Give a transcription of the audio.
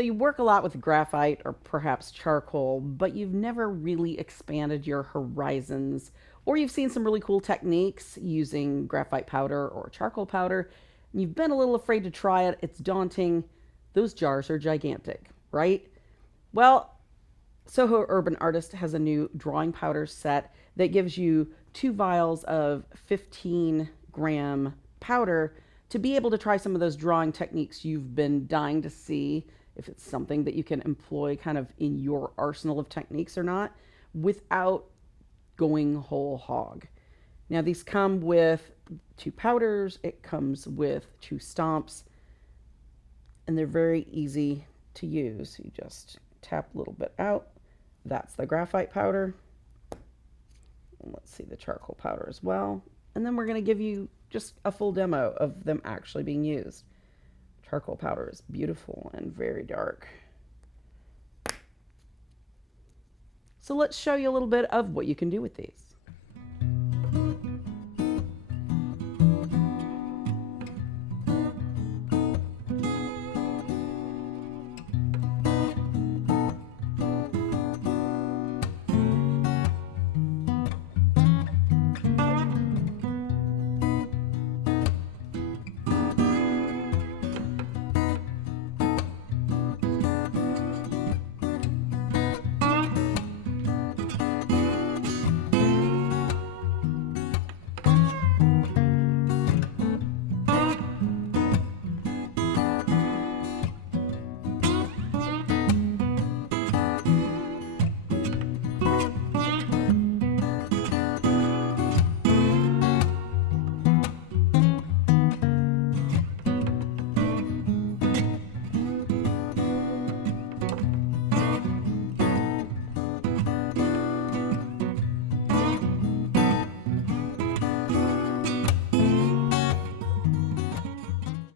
So you work a lot with graphite or perhaps charcoal, but you've never really expanded your horizons, or you've seen some really cool techniques using graphite powder or charcoal powder, and you've been a little afraid to try it. It's daunting. Those jars are gigantic, right? Well, Soho Urban Artist has a new drawing powder set that gives you 2 vials of 15-gram powder to be able to try some of those drawing techniques you've been dying to see, if it's something that you can employ kind of in your arsenal of techniques or not, without going whole hog. Now, these come with 2 powders, it comes with 2 stomps, and they're very easy to use. You just tap a little bit out. That's the graphite powder. And let's see the charcoal powder as well. And then we're going to give you just a full demo of them actually being used. Charcoal powder is beautiful and very dark. So let's show you a little bit of what you can do with these.